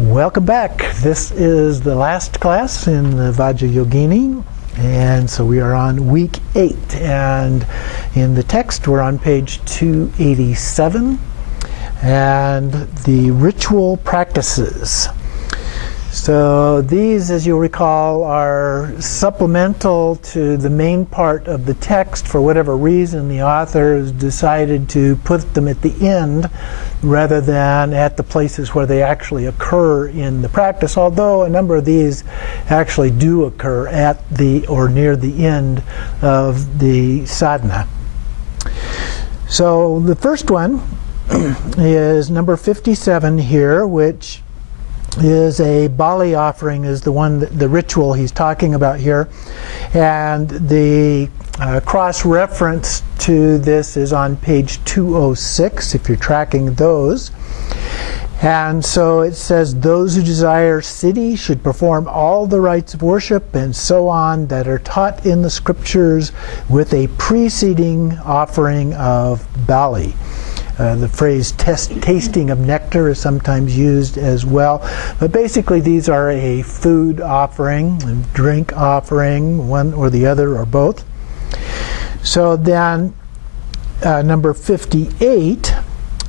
Welcome back. This is the last class in the Vajrayogini, and so we are on week 8, and in the text we're on page 287, and the ritual practices. So these, as you'll recall, are supplemental to the main part of the text. For whatever reason, the author has decided to put them at the end rather than at the places where they actually occur in the practice, although a number of these actually do occur at the or near the end of the sadhana. So the first one is number 57 here, which is a bali offering, is the ritual he's talking about here, and the cross-reference to this is on page 206 if you're tracking those. And so it says, those who desire siddhi should perform all the rites of worship and so on that are taught in the scriptures with a preceding offering of bali. The phrase tasting of nectar is sometimes used as well. But basically these are a food offering and drink offering, one or the other or both. So then number 58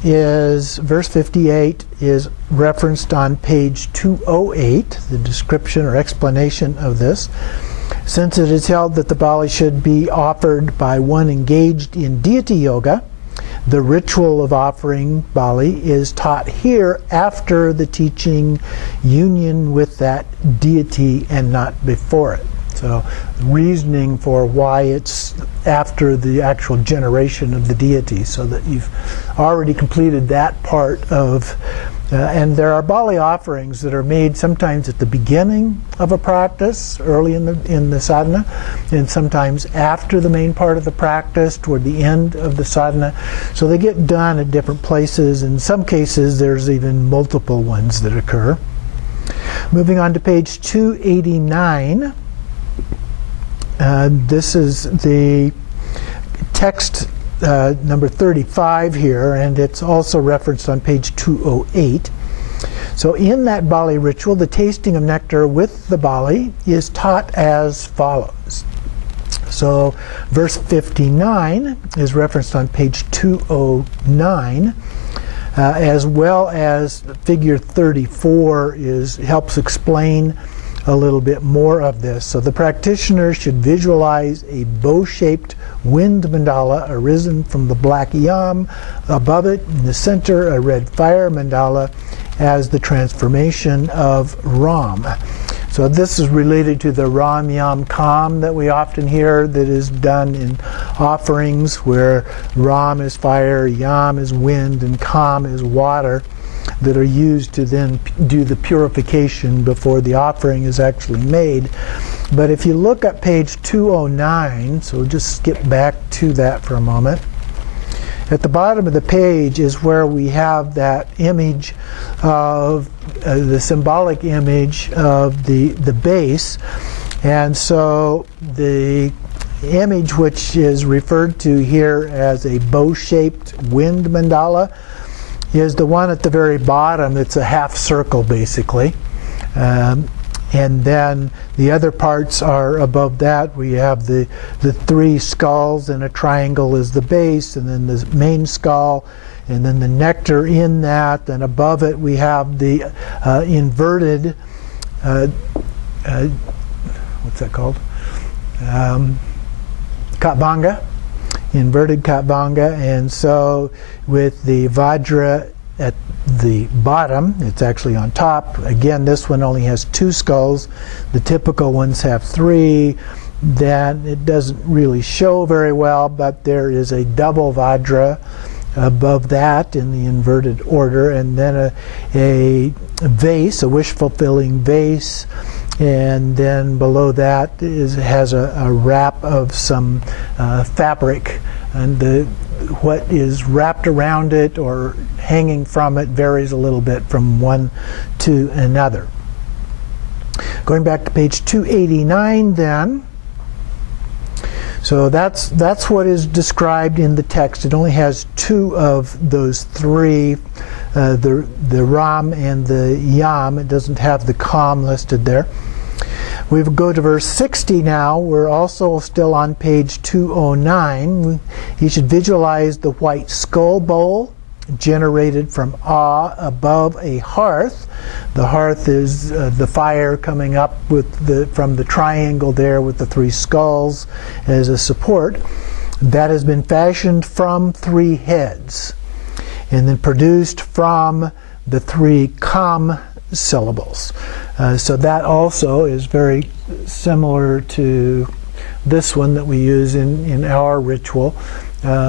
is, verse 58 is referenced on page 208, the description or explanation of this. Since it is held that the bali should be offered by one engaged in deity yoga, the ritual of offering bali is taught here after the teaching union with that deity and not before it. So reasoning for why it's after the actual generation of the deity, so that you've already completed that part of and there are bali offerings that are made sometimes at the beginning of a practice, early in the sadhana, and sometimes after the main part of the practice, toward the end of the sadhana. So they get done at different places. In some cases, there's even multiple ones that occur. Moving on to page 289. This is the text number 35 here, and it's also referenced on page 208. So in that bali ritual, the tasting of nectar with the bali is taught as follows. So verse 59 is referenced on page 209, as well as figure 34 helps explain a little bit more of this. So the practitioner should visualize a bow-shaped wind mandala arisen from the black yam, above it in the center a red fire mandala as the transformation of Ram. So this is related to the Ram Yam Kam that we often hear, that is done in offerings, where Ram is fire, Yam is wind, and Kam is water, that are used to then do the purification before the offering is actually made. But if you look at page 209, so we'll just skip back to that for a moment. At the bottom of the page is where we have that image of the symbolic image of the base. And so the image, which is referred to here as a bow-shaped wind mandala, is the one at the very bottom. It's a half circle, basically. And then the other parts are above that. We have the three skulls, and a triangle is the base, and then the main skull, and then the nectar in that. And above it we have the inverted, what's that called? Katvanga. Inverted Katvanga. And so with the Vajra at the bottom, it's actually on top. Again, this one only has 2 skulls. The typical ones have 3. Then it doesn't really show very well, but there is a double Vajra above that in the inverted order, and then a vase, a wish-fulfilling vase, and then below that has a wrap of some fabric, and what is wrapped around it or hanging from it varies a little bit from one to another. Going back to page 289 then. So that's what is described in the text. It only has 2 of those 3 the Ram and the Yam. It doesn't have the Kam listed there. We go to verse 60 now. We're also still on page 209. You should visualize the white skull bowl generated from above a hearth. The hearth is the fire coming up from the triangle there with the three skulls as a support. That has been fashioned from three heads and then produced from the three Kam syllables. So that also is very similar to this one that we use in our ritual,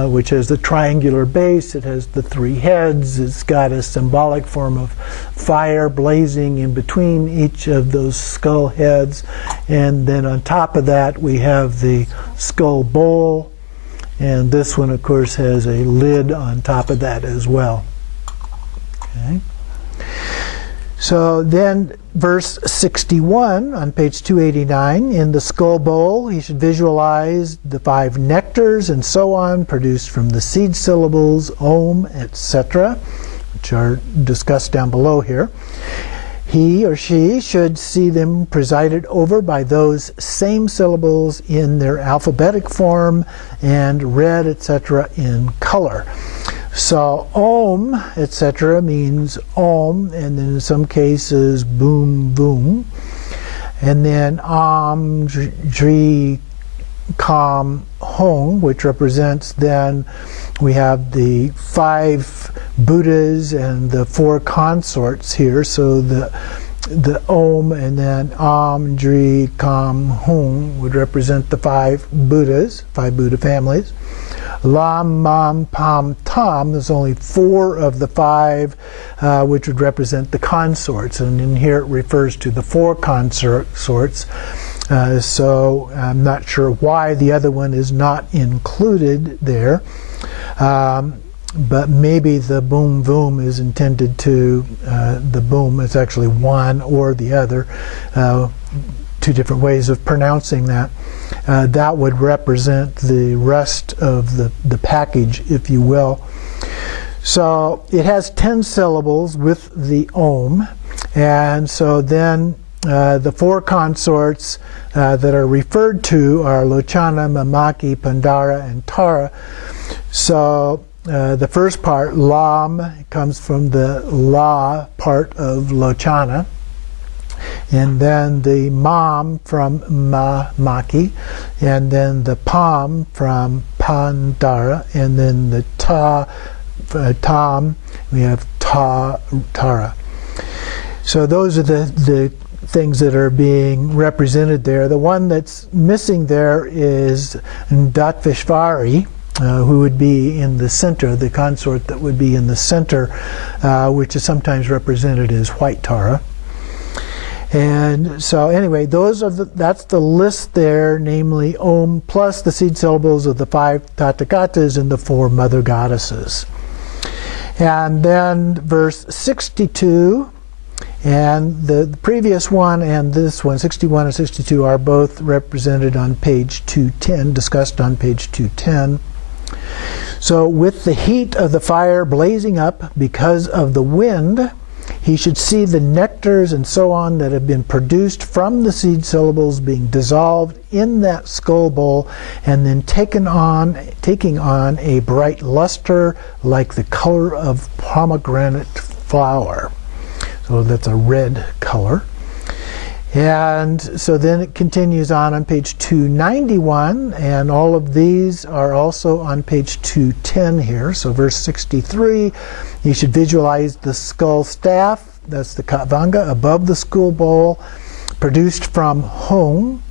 which has the triangular base. It has the three heads. It's got a symbolic form of fire blazing in between each of those skull heads. And then on top of that, we have the skull bowl. And this one, of course, has a lid on top of that as well. Okay. So then verse 61 on page 289, in the skull bowl he should visualize the 5 nectars and so on produced from the seed syllables Om, etc., which are discussed down below here. He or she should see them presided over by those same syllables in their alphabetic form and read, etc., in color. So Om, etc., means Om, and then in some cases boom, boom. And then Am, Dri, Kam, Hong, which represents then we have the 5 Buddhas and the 4 consorts here. So the Om and then Am, Dri, Kam, Hong would represent the 5 Buddhas, 5 Buddha families. Lam, Mam, Pam, Tam, there's only 4 of the 5 which would represent the consorts, and in here it refers to the 4 consorts. So I'm not sure why the other one is not included there, but maybe the boom boom is intended to, the boom is actually one or the other, 2 different ways of pronouncing that. That would represent the rest of the package, if you will. So it has 10 syllables with the Om, and so then the 4 consorts that are referred to are Lochana, Mamaki, Pandara, and Tara. So the first part, Lam, comes from the La part of Lochana. And then the Mam from Maki, and then the Pam from Pandara, and then the Tam, we have Tara. So those are the things that are being represented there. The one that's missing there is Datvishvari, who would be in the center, the consort that would be in the center, which is sometimes represented as white Tara. And so anyway, that's the list there, namely Om plus the seed syllables of the 5 Tathagatas and the 4 mother goddesses. And then verse 62, and the previous one and this one, 61 and 62, are both represented on page 210, discussed on page 210. So with the heat of the fire blazing up because of the wind, he should see the nectars and so on that have been produced from the seed syllables being dissolved in that skull bowl and then taking on a bright luster like the color of pomegranate flower. So that's a red color. And so then it continues on page 291, and all of these are also on page 210 here. So verse 63, you should visualize the skull staff, that's the Katvanga, above the skull bowl, produced from Hong,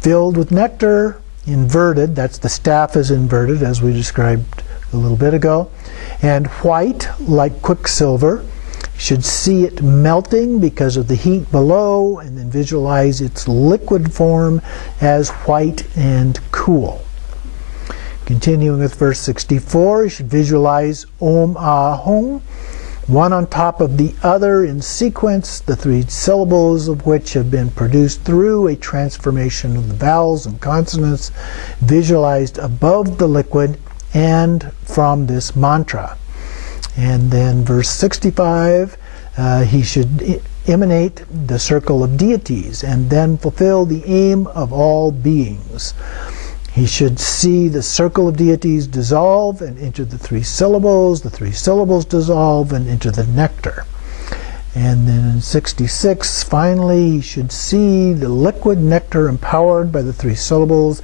filled with nectar, inverted, that's the staff is inverted as we described a little bit ago, and white like quicksilver. Should see it melting because of the heat below, and then visualize its liquid form as white and cool. Continuing with verse 64, you should visualize Om Ah Hong, one on top of the other in sequence, the 3 syllables of which have been produced through a transformation of the vowels and consonants visualized above the liquid and from this mantra. And then verse 65, he should emanate the circle of deities and then fulfill the aim of all beings. He should see the circle of deities dissolve and enter the three syllables dissolve and enter the nectar. And then in 66, finally, he should see the liquid nectar empowered by the three syllables.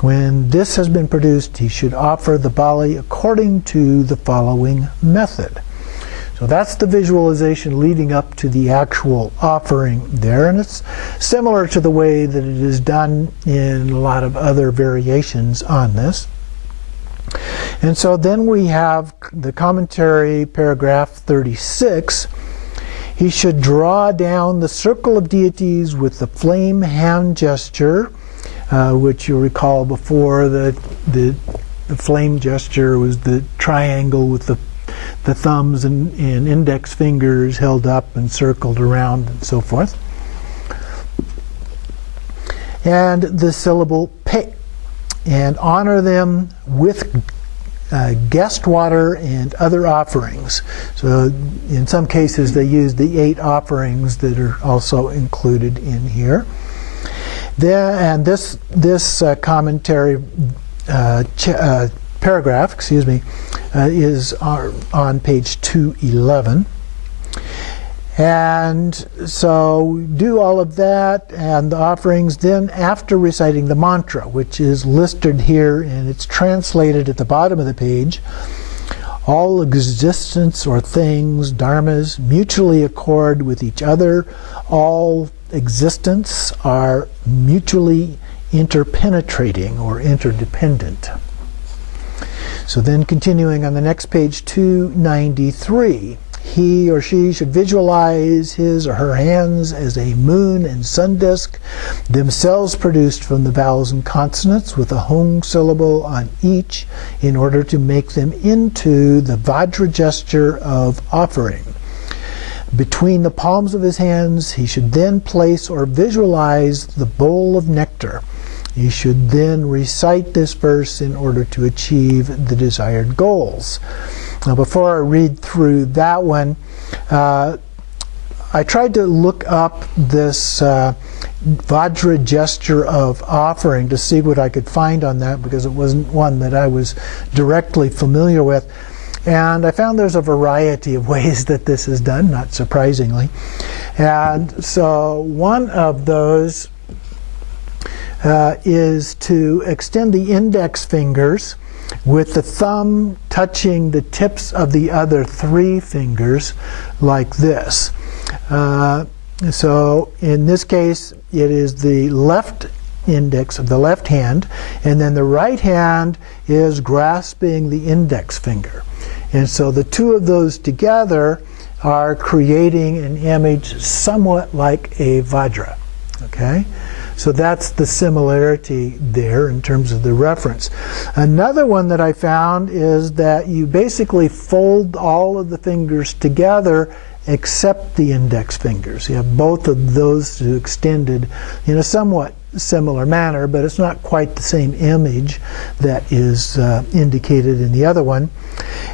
When this has been produced, he should offer the bali according to the following method. So that's the visualization leading up to the actual offering there, and it's similar to the way that it is done in a lot of other variations on this. And so then we have the commentary, paragraph 36. He should draw down the circle of deities with the flame hand gesture, which you'll recall before the flame gesture was the triangle with the thumbs and index fingers held up and circled around and so forth. And the syllable pe, and honor them with guest water and other offerings. So in some cases they use the 8 offerings that are also included in here. And this commentary paragraph, is on page 211. And so do all of that and the offerings. Then after reciting the mantra, which is listed here and it's translated at the bottom of the page, all existence or things, dharmas, mutually accord with each other. All existence are mutually interpenetrating or interdependent. So then continuing on the next page, 293, he or she should visualize his or her hands as a moon and sun disk, themselves produced from the vowels and consonants with a hung syllable on each in order to make them into the Vajra gesture of offering. Between the palms of his hands, he should then place or visualize the bowl of nectar. He should then recite this verse in order to achieve the desired goals. Now, before I read through that one, I tried to look up this Vajra gesture of offering to see what I could find on that, because it wasn't one that I was directly familiar with. And I found there's a variety of ways that this is done, not surprisingly. And so one of those is to extend the index fingers with the thumb touching the tips of the other 3 fingers like this. So in this case, it is the left index of the left hand, and then the right hand is grasping the index finger. And so the 2 of those together are creating an image somewhat like a Vajra. Okay? So that's the similarity there in terms of the reference. Another one that I found is that you basically fold all of the fingers together except the index fingers. You have both of those extended in a somewhat similar manner, but it's not quite the same image that is indicated in the other one.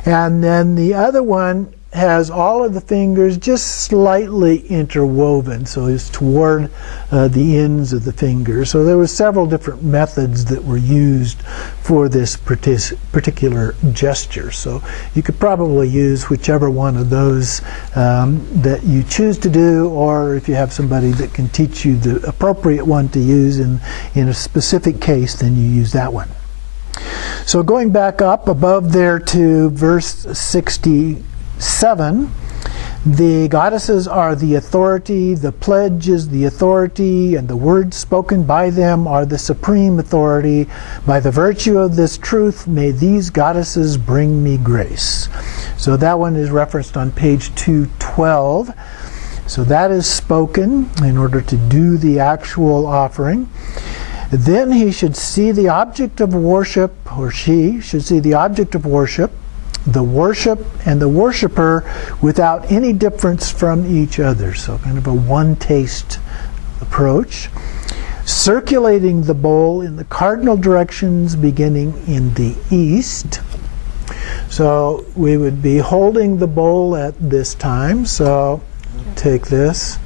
And then the other one has all of the fingers just slightly interwoven, so it's toward the ends of the fingers. So there were several different methods that were used for this particular gesture. So you could probably use whichever one of those that you choose to do, or if you have somebody that can teach you the appropriate one to use in a specific case, then you use that one. So going back up above there to verse 67, the goddesses are the authority, the pledge is the authority, and the words spoken by them are the supreme authority. By the virtue of this truth, may these goddesses bring me grace. So that one is referenced on page 212. So that is spoken in order to do the actual offering. Then he should see the object of worship, or she should see the object of worship, the worship, and the worshiper without any difference from each other. So kind of a one-taste approach. Circulating the bowl in the cardinal directions beginning in the east. So we would be holding the bowl at this time. So take this.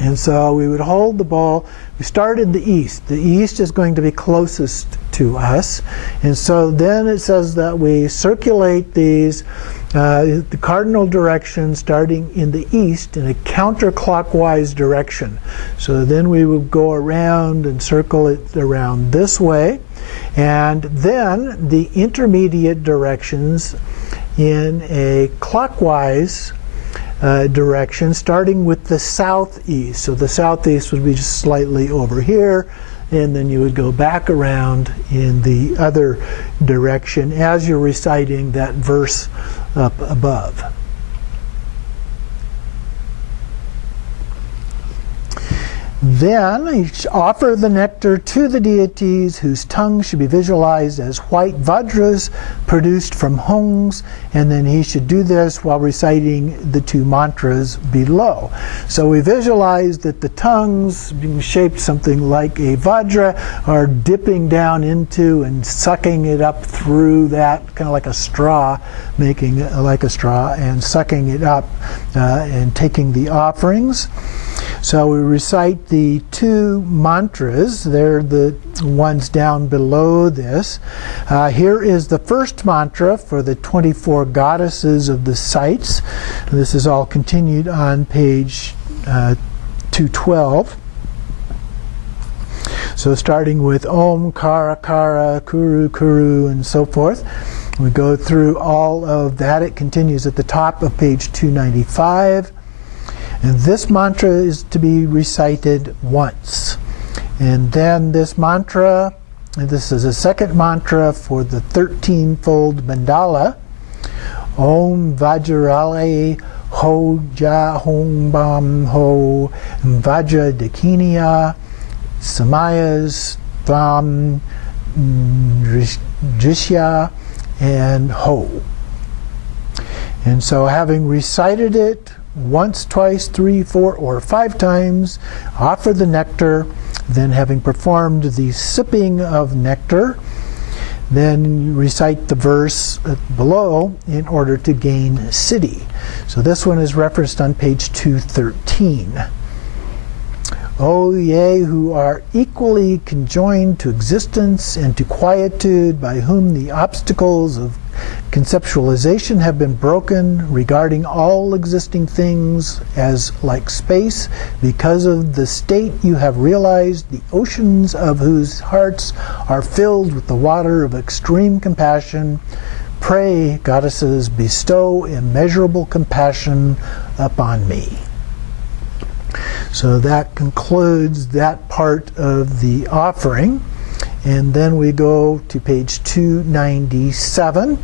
And so we would hold the bowl. We start in the east. The east is going to be closest to us. And so then it says that we circulate these, the cardinal direction starting in the east in a counterclockwise direction. So then we would go around and circle it around this way. And then the intermediate directions in a clockwise direction, starting with the southeast. So the southeast would be just slightly over here, and then you would go back around in the other direction as you're reciting that verse up above. Then you offer the nectar to the deities whose tongues should be visualized as white vajras produced from hongs, and then he should do this while reciting the two mantras below. So we visualize that the tongues, being shaped something like a vajra, are dipping down into and sucking it up through that, kind of like a straw, making it like a straw, and sucking it up and taking the offerings. So we recite the two mantras. They're the ones down below this. Here is the first mantra for the 24 goddesses of the sites. This is all continued on page 212. So starting with Om, Kara, Kara, Kuru, Kuru, and so forth. We go through all of that. It continues at the top of page 295. And this mantra is to be recited once. And then this mantra, and this is a second mantra for the 13-fold mandala. Om Vajrayogini Ho Ja Hong Bam Ho Vajrayogini Samayas Vam Drishya and Ho. And so having recited it once, twice, 3, 4, or 5 times, offer the nectar. Then having performed the sipping of nectar, then recite the verse below in order to gain siddhi. So this one is referenced on page 213. O ye who are equally conjoined to existence and to quietude, by whom the obstacles of conceptualization have been broken regarding all existing things as like space, because of the state you have realized, the oceans of whose hearts are filled with the water of extreme compassion, pray, goddesses, bestow immeasurable compassion upon me. So that concludes that part of the offering. And then we go to page 297.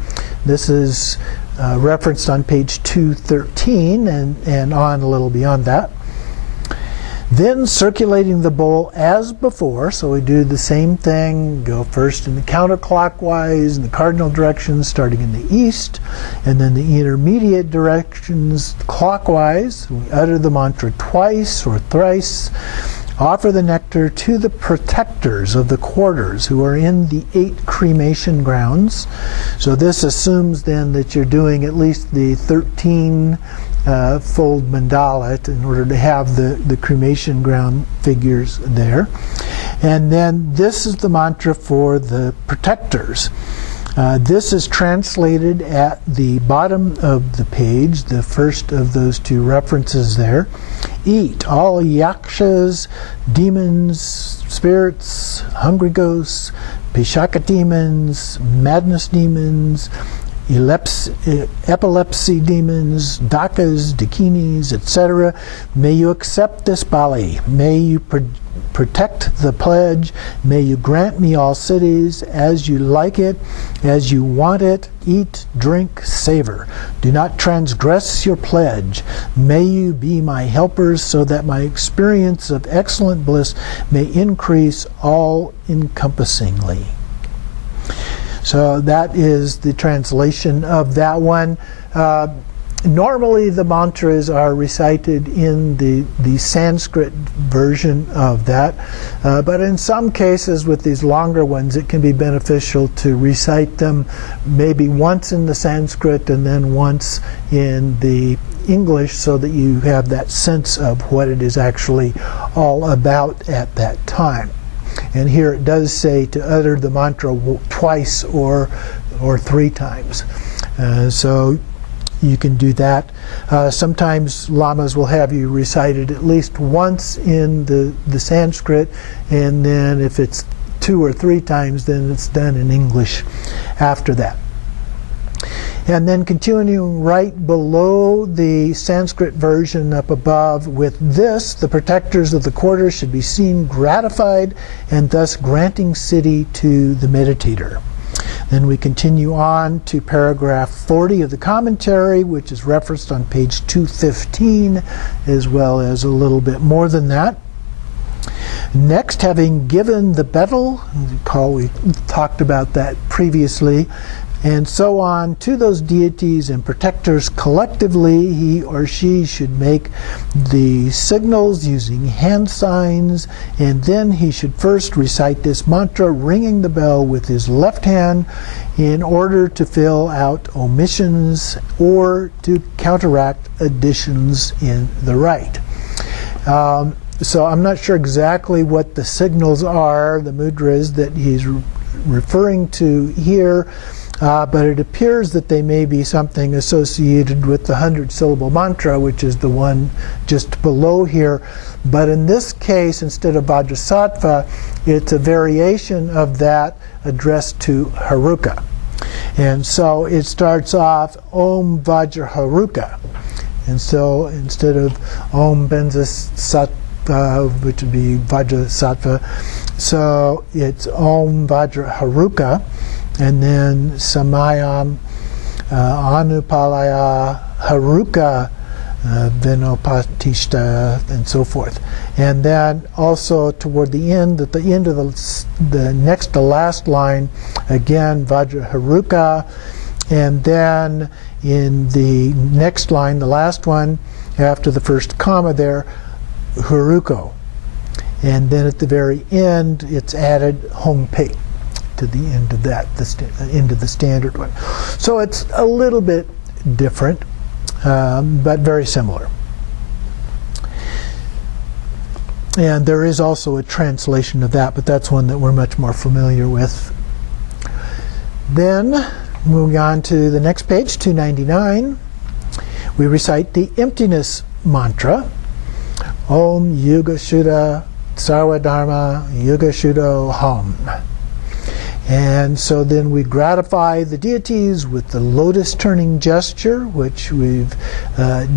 This is referenced on page 213 and on a little beyond that. Then circulating the bowl as before, so we do the same thing, go first in the counterclockwise, in the cardinal directions, starting in the east, and then the intermediate directions clockwise. We utter the mantra twice or thrice. Offer the nectar to the protectors of the quarters who are in the 8 cremation grounds. So this assumes then that you're doing at least the 13 fold mandala in order to have the cremation ground figures there. And then this is the mantra for the protectors. This is translated at the bottom of the page, the first of those 2 references there. Eat all yakshas, demons, spirits, hungry ghosts, pishaka demons, madness demons, epilepsy demons, dakas, dakinis, etc. May you accept this bali. May you protect the pledge. May you grant me all cities as you like it, as you want it. Eat, drink, savor. Do not transgress your pledge. May you be my helpers so that my experience of excellent bliss may increase all-encompassingly. So that is the translation of that one. Normally the mantras are recited in the Sanskrit version of that, but in some cases with these longer ones it can be beneficial to recite them maybe once in the Sanskrit and then once in the English, so that you have that sense of what it is actually all about at that time. And here it does say to utter the mantra twice or 3 times. So you can do that. Sometimes lamas will have you recite it at least once in the Sanskrit, and then if it's 2 or 3 times, then it's done in English after that. And then continuing right below the Sanskrit version up above, with this, the protectors of the quarter should be seen gratified and thus granting siddhi to the meditator. Then we continue on to paragraph 40 of the commentary, which is referenced on page 215, as well as a little bit more than that. Next, having given the betel, recall we talked about that previously, and so on, to those deities and protectors collectively, he or she should make the signals using hand signs, and then he should first recite this mantra, ringing the bell with his left hand in order to fill out omissions or to counteract additions in the right. So I'm not sure exactly what the signals are, the mudras that he's referring to here, but it appears that they may be something associated with the 100-syllable mantra, which is the one just below here. But in this case, instead of Vajrasattva, it's a variation of that addressed to Haruka. And so it starts off Om Vajraharuka. And so instead of Om Benza Sattva, which would be Vajrasattva, so it's Om Vajraharuka. And then Samayam Anupalaya Haruka Vinopatishta, and so forth. And then also toward the end, at the end of the next to last line, again Vajraharuka, and then in the next line, the last one, after the first comma there, Haruko. And then at the very end, it's added Hongpei to the end of that, end of the standard one. So it's a little bit different, but very similar. And there is also a translation of that, but that's one that we're much more familiar with. Then, moving on to the next page, 299, we recite the emptiness mantra, Om Yuga Shuddha Sarva Dharma Yuga Shuddho Hum. And so then we gratify the deities with the lotus turning gesture, which we've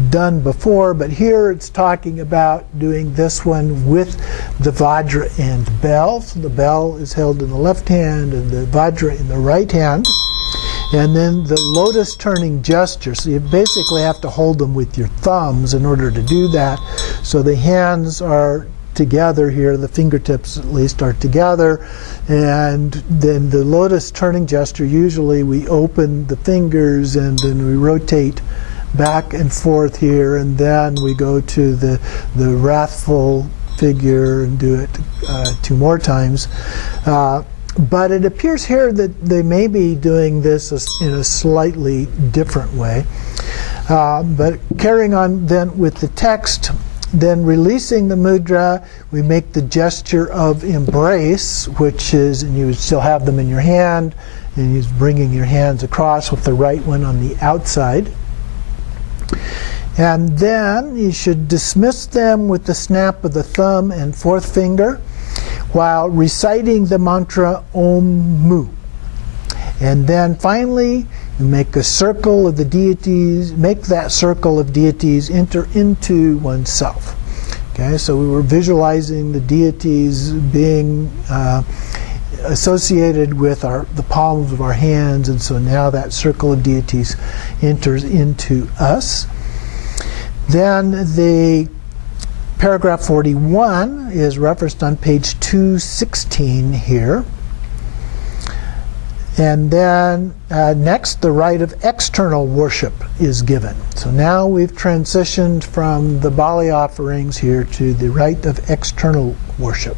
done before, but here it's talking about doing this one with the Vajra and bell. So the bell is held in the left hand and the Vajra in the right hand. And then the lotus turning gesture, so you basically have to hold them with your thumbs in order to do that. So the hands are together here, the fingertips at least are together, and then the lotus turning gesture, usually we open the fingers and then we rotate back and forth here, and then we go to the wrathful figure and do it 2 more times. But it appears here that they may be doing this in a slightly different way. But carrying on then with the text, then releasing the mudra, we make the gesture of embrace, which is, and you would still have them in your hand, and he's bringing your hands across with the right one on the outside. And then you should dismiss them with the snap of the thumb and 4th finger while reciting the mantra Om Mu. And then finally, you make a circle of the deities, make that circle of deities enter into oneself. Okay, so we were visualizing the deities being associated with the palms of our hands, and so now that circle of deities enters into us. Then the paragraph 41 is referenced on page 216 here. And then next, the rite of external worship is given. So now we've transitioned from the Bali offerings here to the rite of external worship.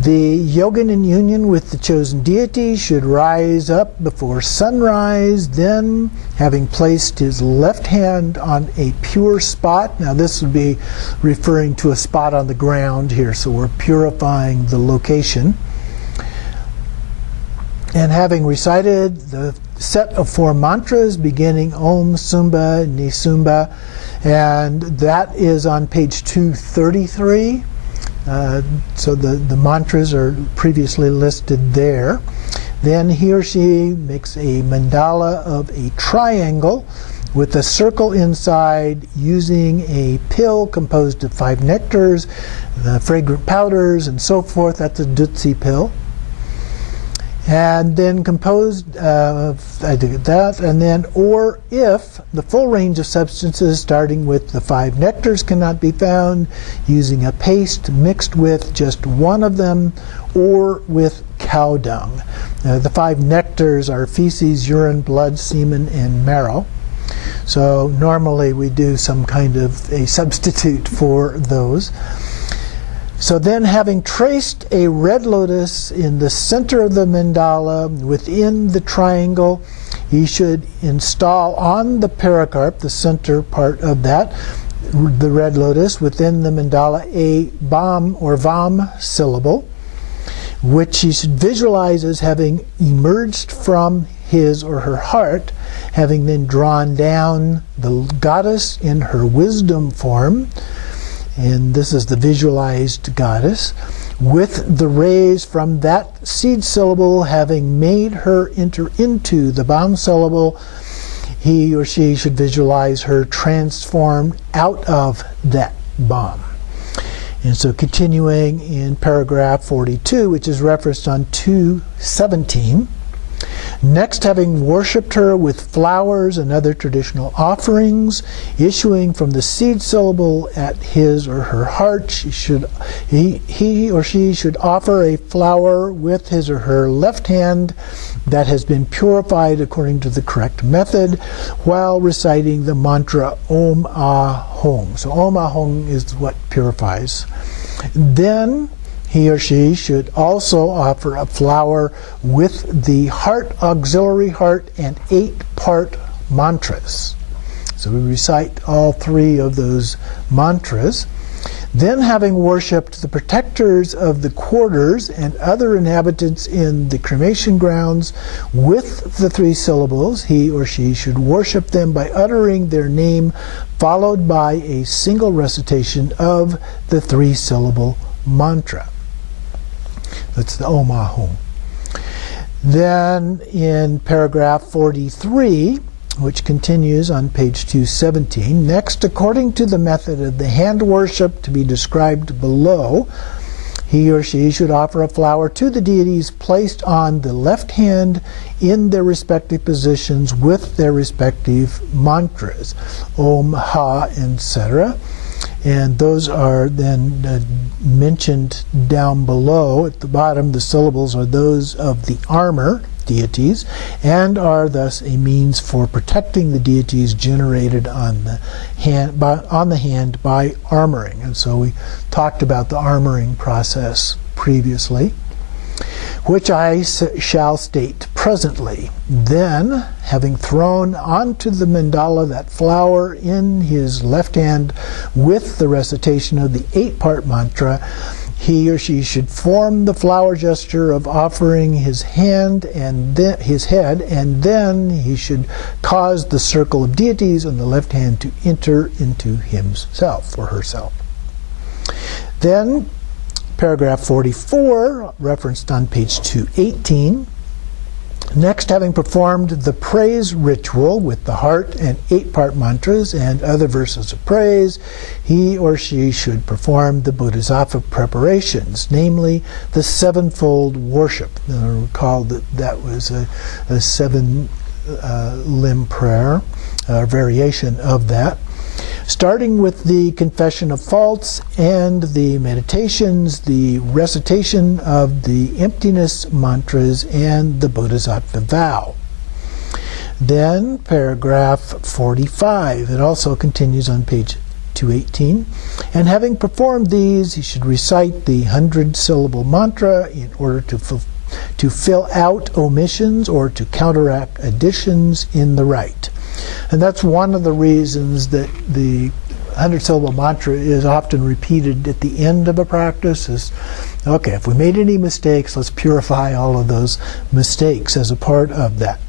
The yogin in union with the chosen deity should rise up before sunrise, then having placed his left hand on a pure spot. Now this would be referring to a spot on the ground here, so we're purifying the location. And having recited the set of 4 mantras beginning Om Sumba Nisumba, and that is on page 233. So the mantras are previously listed there. Then he or she makes a mandala of a triangle with a circle inside using a pill composed of 5 nectars, the fragrant powders, and so forth. That's a dutsi pill. And then composed of, I did that, and then, or if the full range of substances starting with the 5 nectars cannot be found, using a paste mixed with just one of them, or with cow dung. The 5 nectars are feces, urine, blood, semen, and marrow. So normally we do some kind of a substitute for those. So then, having traced a red lotus in the center of the mandala within the triangle, he should install on the pericarp, the center part of that, the red lotus, within the mandala, a bam or vam syllable, which he should visualize as having emerged from his or her heart, having then drawn down the goddess in her wisdom form. And this is the visualized goddess, with the rays from that seed syllable having made her enter into the Bam syllable. He or she should visualize her transformed out of that Bam. And so continuing in paragraph 42, which is referenced on 217. Next, having worshipped her with flowers and other traditional offerings, issuing from the seed syllable at his or her heart, he or she should offer a flower with his or her left hand that has been purified according to the correct method, while reciting the mantra Om Ah Hong. So Om Ah Hong is what purifies. Then he or she should also offer a flower with the heart, auxiliary heart, and 8-part mantras. So we recite all 3 of those mantras. Then, having worshipped the protectors of the quarters and other inhabitants in the cremation grounds with the 3 syllables, he or she should worship them by uttering their name, followed by a single recitation of the 3-syllable mantra. That's the Om Ah Hum. Then in paragraph 43, which continues on page 217, next, according to the method of the hand worship to be described below, he or she should offer a flower to the deities placed on the left hand in their respective positions with their respective mantras, Om, Ha, etc. And those are then mentioned down below. At the bottom, the syllables are those of the armor deities, and are thus a means for protecting the deities generated on the hand by armoring. And so we talked about the armoring process previously, which I shall state presently. Then, having thrown onto the mandala that flower in his left hand with the recitation of the 8-part mantra, he or she should form the flower gesture of offering his hand and then his head, and then he should cause the circle of deities on the left hand to enter into himself or herself. Then, paragraph 44, referenced on page 218. Next, having performed the praise ritual with the heart and 8-part mantras and other verses of praise, he or she should perform the Bodhisattva preparations, namely the 7-fold worship. Now, recall that that was a 7-limb prayer, a variation of that. starting with the confession of faults and the meditations, the recitation of the emptiness mantras, and the bodhisattva vow. Then paragraph 45, it also continues on page 218. And having performed these, he should recite the 100-syllable mantra in order to fill out omissions or to counteract additions in the rite. And that's one of the reasons that the 100-syllable mantra is often repeated at the end of a practice is, okay, if we made any mistakes, let's purify all of those mistakes as a part of that.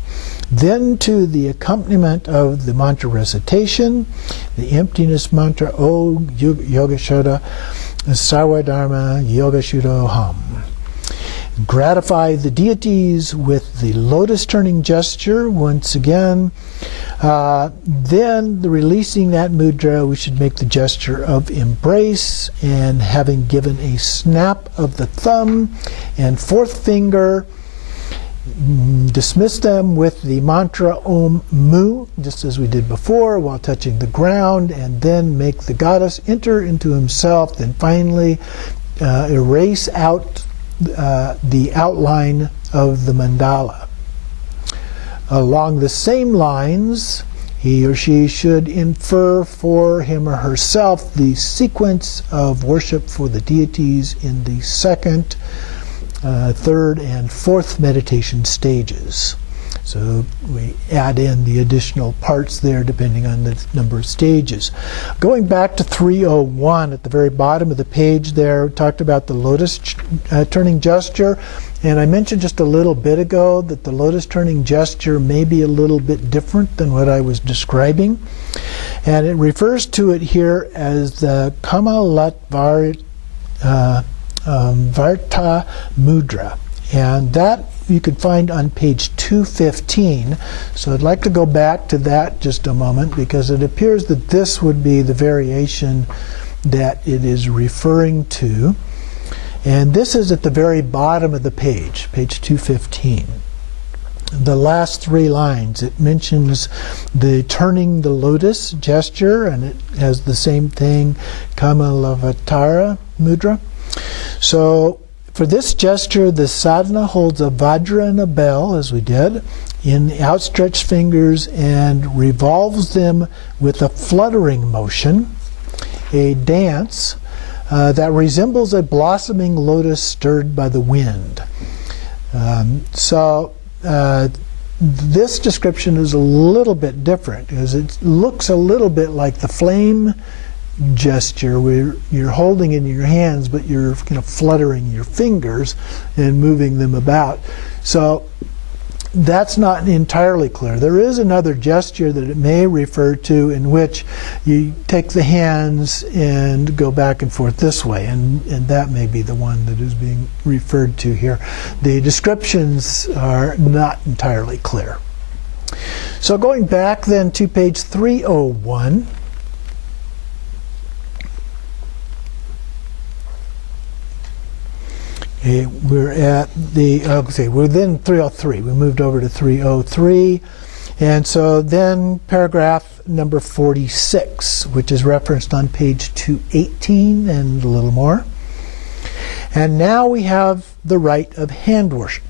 Then to the accompaniment of the mantra recitation, the emptiness mantra, O Yogeshwara Sarvadharma Yogashuddho Ham. Gratify the deities with the lotus turning gesture once again. Then, releasing that mudra, we should make the gesture of embrace, and having given a snap of the thumb and fourth finger, dismiss them with the mantra Om Mu, just as we did before, while touching the ground, and then make the goddess enter into himself. Then finally erase out the outline of the mandala. Along the same lines, he or she should infer for him or herself the sequence of worship for the deities in the second, third, and fourth meditation stages. So we add in the additional parts there depending on the number of stages. Going back to 301 at the very bottom of the page there, we talked about the lotus turning gesture. And I mentioned just a little bit ago that the lotus turning gesture may be a little bit different than what I was describing. And it refers to it here as the Kamalatvarta Mudra. And that you could find on page 215. So I'd like to go back to that just a moment, because it appears that this would be the variation that it is referring to. And this is at the very bottom of the page 215. The last three lines, it mentions the turning the lotus gesture, and it has the same thing, Kamalavatara Mudra. So for this gesture, the sadhana holds a vajra and a bell, as we did, in outstretched fingers and revolves them with a fluttering motion, a dance that resembles a blossoming lotus stirred by the wind. This description is a little bit different, because it looks a little bit like the flame gesture where you're holding in your hands, but you're kind of fluttering your fingers and moving them about. So that's not entirely clear. There is another gesture that it may refer to in which you take the hands and go back and forth this way, and that may be the one that is being referred to here. The descriptions are not entirely clear. So going back then to page 301, we're at the, we're then 303. We moved over to 303. And so then paragraph number 46, which is referenced on page 218 and a little more. And now we have the rite of hand worship.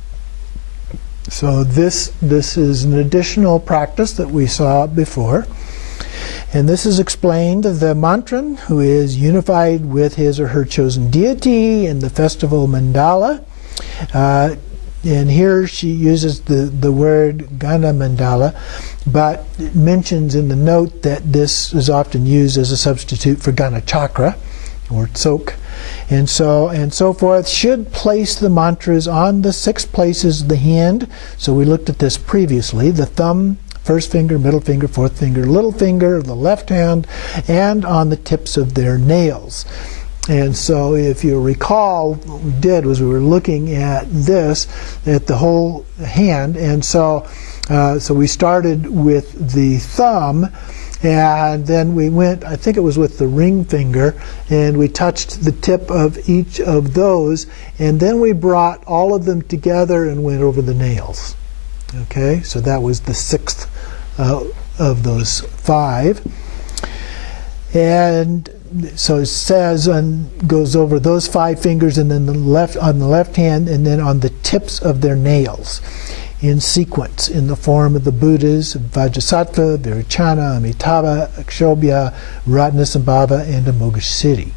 So this is an additional practice that we saw before. And this is explained. The mantran, who is unified with his or her chosen deity in the festival mandala, and here she uses the word Gana mandala, but it mentions in the note that this is often used as a substitute for Gana chakra, or tsok, and so forth, should place the mantras on the 6 places of the hand. So we looked at this previously: the thumb, first finger, middle finger, fourth finger, little finger of the left hand, and on the tips of their nails. And so if you recall, what we did was we were looking at this, at the whole hand, and so we started with the thumb, and then we went, I think it was with the ring finger, and we touched the tip of each of those, and then we brought all of them together and went over the nails. Okay, so that was the 6th of those 5. And so it says and goes over those 5 fingers, and then on the left hand, and then on the tips of their nails in sequence in the form of the Buddhas, Vajrasattva, Vairochana, Amitabha, Akshobhya, Ratnasambhava, and Amoghasiddhi.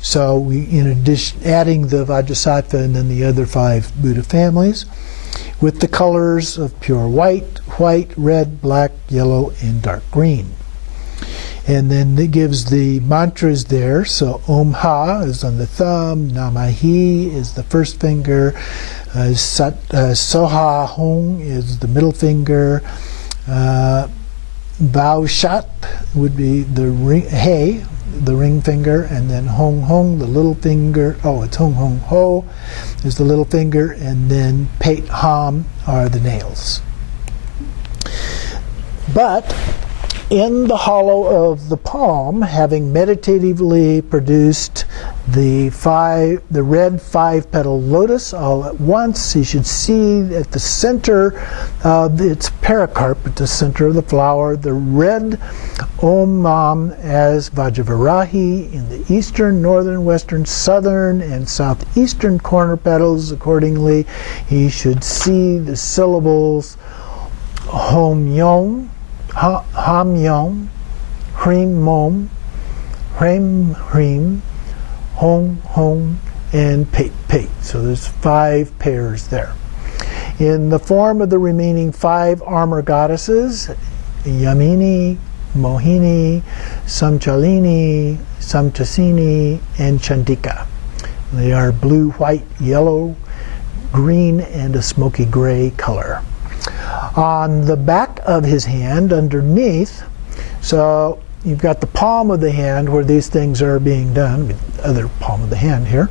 So we, in addition, adding the Vajrasattva and then the other 5 Buddha families, with the colors of pure white, red, black, yellow, and dark green. And then it gives the mantras there. So Om Ha is on the thumb, Namahi is the first finger, Soha Hong is the middle finger, Bao Shat would be the ring finger, and then Hong Hong, the little finger. Oh, it's Hong Hong Ho is the little finger, and then Peit Ham are the nails. But in the hollow of the palm, having meditatively produced the red 5-petal lotus all at once, you should see at the center of its pericarp, at the center of the flower, the red Om Mam as Vajravarahi in the eastern, northern, western, southern, and southeastern corner petals. Accordingly, he should see the syllables Hom Yom, Ham Yom, Hrim Mom, Hrim Hrim, Hong Hong, and Peit Peit. So there's 5 pairs there. In the form of the remaining 5 armor goddesses, Yamini, Mohini, Samchalini, Samtasini, and Chandika. They are blue, white, yellow, green, and a smoky gray color. On the back of his hand, underneath, so you've got the palm of the hand where these things are being done, the other palm of the hand here,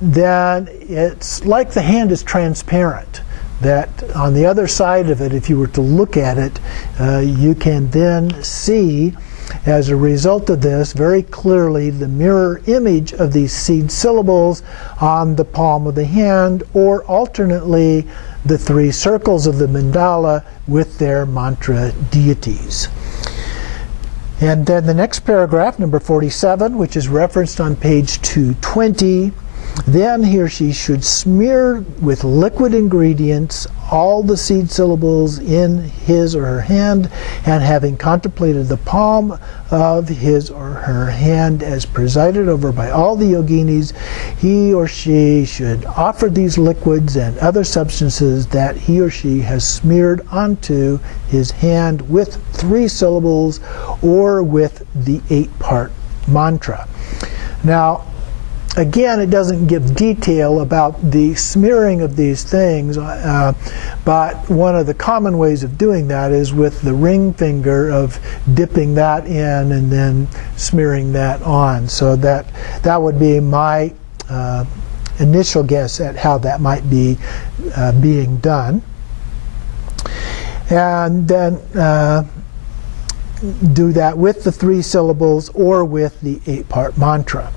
then it's like the hand is transparent. That on the other side of it, if you were to look at it, you can then see, as a result of this, very clearly the mirror image of these seed syllables on the palm of the hand, or alternately the 3 circles of the mandala with their mantra deities. And then the next paragraph, number 47, which is referenced on page 220, then he or she should smear with liquid ingredients all the seed syllables in his or her hand, and having contemplated the palm of his or her hand as presided over by all the yoginis, he or she should offer these liquids and other substances that he or she has smeared onto his hand with 3 syllables or with the 8-part mantra. Now, again, it doesn't give detail about the smearing of these things, but one of the common ways of doing that is with the ring finger, of dipping that in and then smearing that on. So that would be my initial guess at how that might be being done. And then do that with the 3 syllables or with the 8-part mantra.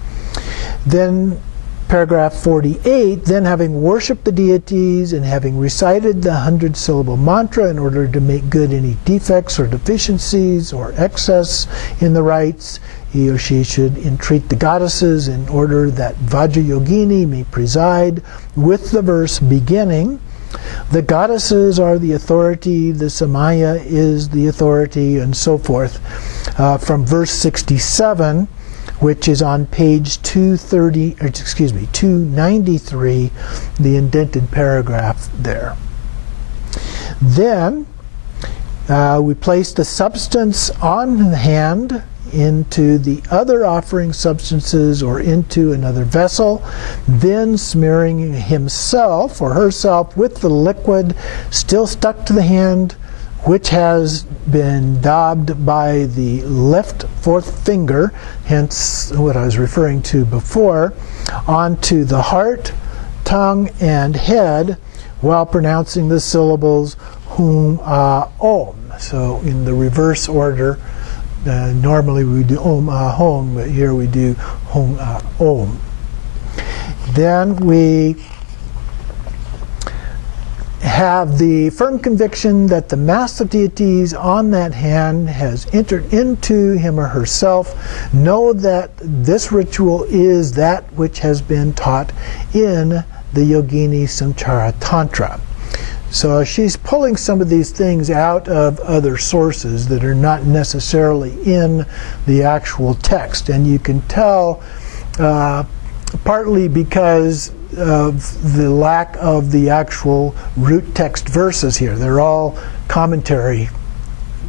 Then paragraph 48, then having worshipped the deities and having recited the 100-syllable mantra in order to make good any defects or deficiencies or excess in the rites, he or she should entreat the goddesses in order that Vajrayogini may preside with the verse beginning, the goddesses are the authority, the Samaya is the authority, and so forth, from verse 67, which is on page 293, the indented paragraph there. Then we place the substance on the hand into the other offering substances or into another vessel, then smearing himself or herself with the liquid still stuck to the hand, which has been daubed by the left 4th finger, hence what I was referring to before, onto the heart, tongue, and head, while pronouncing the syllables Hum Ah Om. So in the reverse order, normally we do Om Ah Hong, but here we do Hum Ah Om. Then we have the firm conviction that the mass of deities on that hand has entered into him or herself. Know that this ritual is that which has been taught in the Yogini Samchara Tantra. So she's pulling some of these things out of other sources that are not necessarily in the actual text. And you can tell partly because of the lack of the actual root text verses here. They're all commentary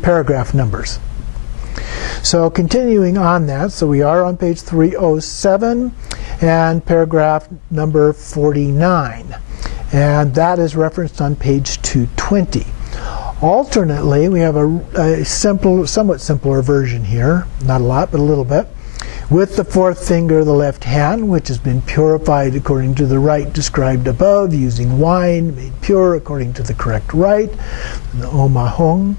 paragraph numbers. So continuing on that, so we are on page 307 and paragraph number 49. And that is referenced on page 220. Alternately, we have a simple, somewhat simpler version here, not a lot, but a little bit, with the fourth finger of the left hand, which has been purified according to the rite described above, using wine, made pure according to the correct rite, the Omahong.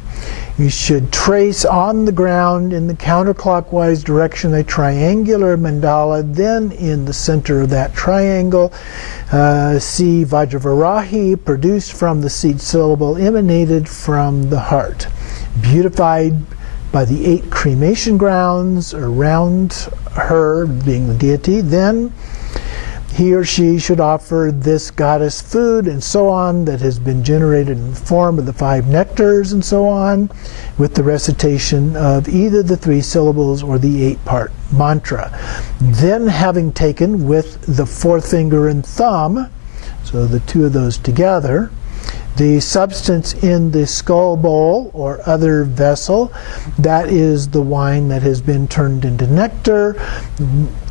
You should trace on the ground in the counterclockwise direction a triangular mandala. Then in the center of that triangle, see Vajrayogini produced from the seed syllable emanated from the heart, beautified by the 8 cremation grounds around her, being the deity. Then he or she should offer this goddess food and so on that has been generated in the form of the 5 nectars and so on, with the recitation of either the 3 syllables or the 8-part mantra. Then, having taken with the fourth finger and thumb, so the 2 of those together, the substance in the skull bowl or other vessel, that is the wine that has been turned into nectar.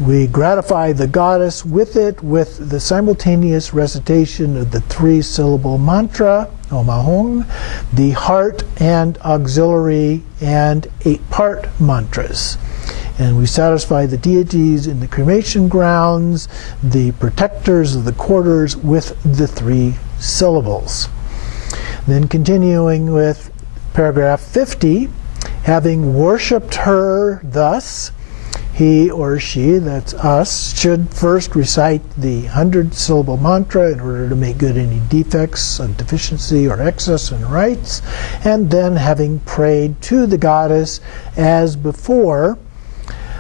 We gratify the goddess with it with the simultaneous recitation of the 3-syllable mantra, Omahong, the heart and auxiliary and 8-part mantras. And we satisfy the deities in the cremation grounds, the protectors of the quarters, with the 3 syllables. Then continuing with paragraph 50, having worshipped her thus, he or she, that's us, should first recite the 100-syllable mantra in order to make good any defects of deficiency or excess in rites, and then having prayed to the goddess as before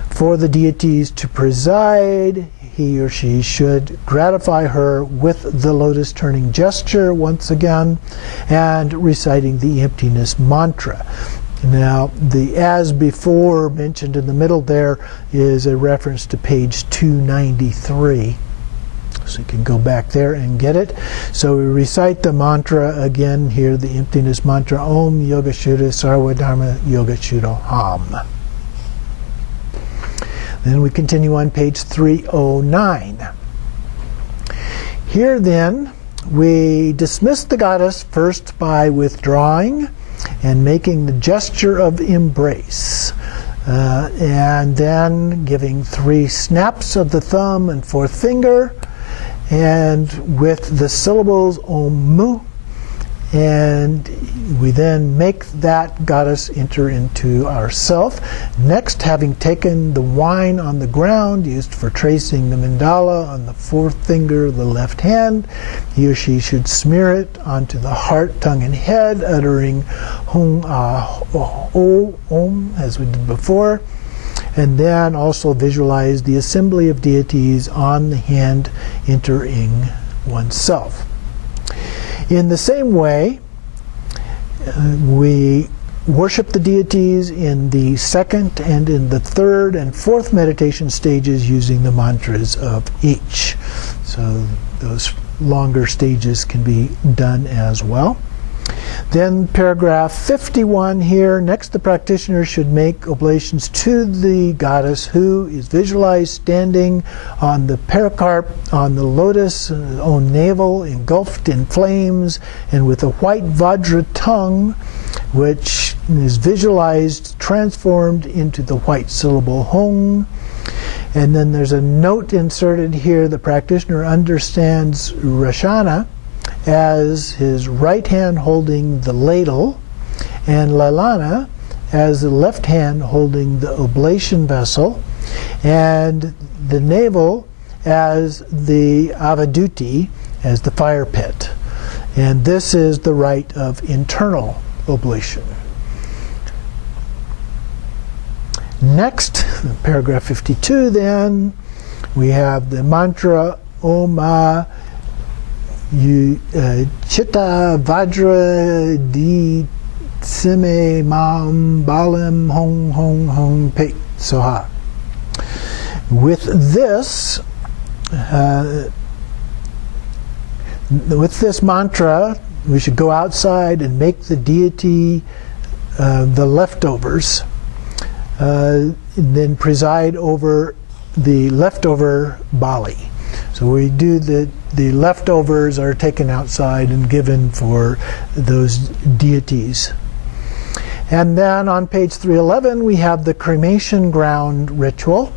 for the deities to preside, he or she should gratify her with the lotus turning gesture once again and reciting the emptiness mantra. Now, the as before mentioned in the middle there is a reference to page 293. So you can go back there and get it. So we recite the mantra again here, the emptiness mantra, Om Yoga Shuddha Sarva Dharma Yoga Shuddha Ham. Then we continue on page 309. Here then, we dismiss the goddess first by withdrawing and making the gesture of embrace. And then giving 3 snaps of the thumb and fourth finger, and with the syllables Om Mu. And we then make that goddess enter into ourself. Next, having taken the wine on the ground used for tracing the mandala on the fourth finger of the left hand, he or she should smear it onto the heart, tongue, and head, uttering Hung Ah O Om as we did before. And then also visualize the assembly of deities on the hand entering oneself. In the same way, we worship the deities in the second and in the third and fourth meditation stages using the mantras of each. So those longer stages can be done as well. Then paragraph 51 here, next the practitioner should make oblations to the goddess who is visualized standing on the pericarp, on the lotus own navel, engulfed in flames, and with a white vajra tongue, which is visualized transformed into the white syllable Hong. And then there's a note inserted here, the practitioner understands Rashana as his right hand holding the ladle, and Lalana as the left hand holding the oblation vessel, and the navel as the avaduti, as the fire pit. And this is the rite of internal oblation. Next, paragraph 52 then, we have the mantra Om Chitta Vajra Di Sime Mam Balim Hong Hong Hong Pe Soha. With this mantra, we should go outside and make the deity the leftovers, then preside over the leftover bali. So we do the leftovers are taken outside and given for those deities. And then on page 311 we have the cremation ground ritual.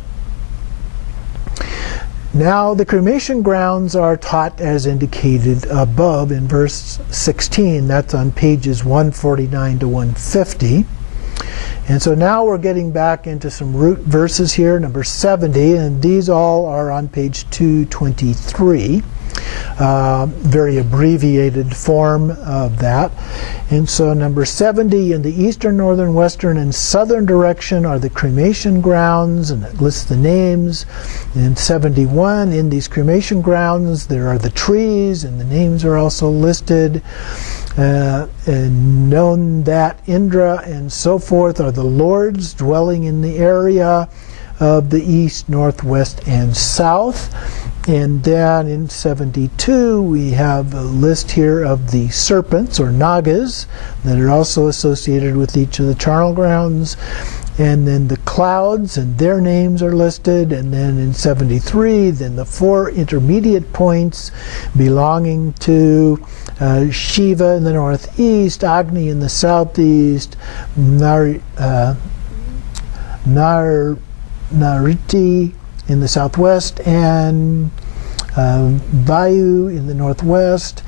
Now the cremation grounds are taught as indicated above in verse 16. That's on pages 149 to 150. And so now we're getting back into some root verses here, number 70, and these all are on page 223. Very abbreviated form of that. And so number 70, in the eastern, northern, western, and southern direction are the cremation grounds, and it lists the names. And 71, in these cremation grounds there are the trees, and the names are also listed. And known that Indra and so forth are the lords dwelling in the area of the east, northwest, and south. And then in 72 we have a list here of the serpents or nagas that are also associated with each of the charnel grounds. And then the clouds and their names are listed. And then in 73, then the four intermediate points belonging to Shiva in the northeast, Agni in the southeast, Nariti in the southwest, and Vayu in the northwest,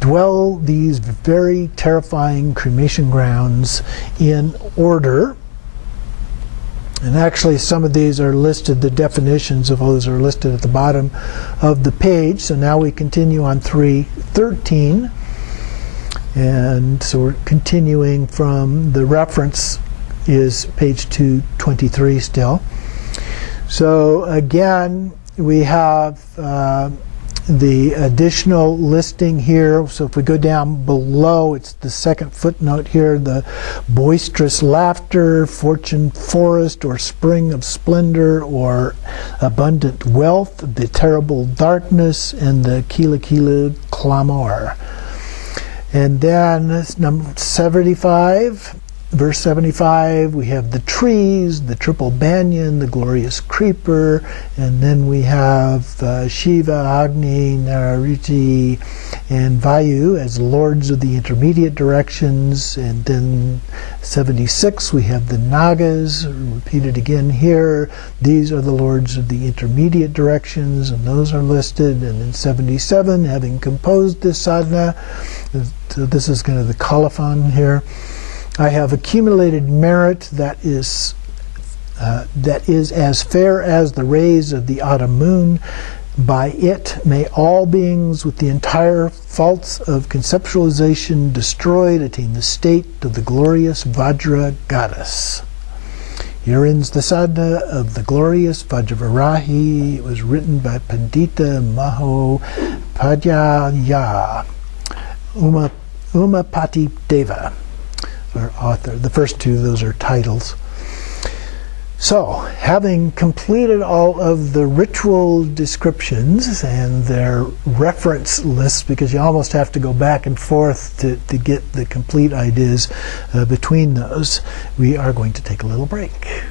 dwell these very terrifying cremation grounds in order. And actually some of these are listed, the definitions of those are listed at the bottom of the page. So now we continue on 313. And so we're continuing from the reference is page 223 still. So again, we have the additional listing here. So if we go down below, it's the second footnote here, the boisterous laughter, fortune forest, or spring of splendor, or abundant wealth, the terrible darkness, and the kila kila clamor. And then number 75, verse 75, we have the trees, the triple banyan, the glorious creeper, and then we have Shiva, Agni, Nariti, and Vayu as lords of the intermediate directions. And then 76, we have the nagas, repeated again here. These are the lords of the intermediate directions, and those are listed. And then 77, having composed this sadhana, so this is kind of the colophon here. I have accumulated merit that is as fair as the rays of the autumn moon. By it may all beings with the entire faults of conceptualization destroyed attain the state of the glorious Vajra goddess. Here ends the sadhana of the glorious Vajravarahi. It was written by Pandita Mahopadhyaya Umapati Deva, our author. The first two, those are titles. So, having completed all of the ritual descriptions and their reference lists, because you almost have to go back and forth to get the complete ideas between those, we are going to take a little break.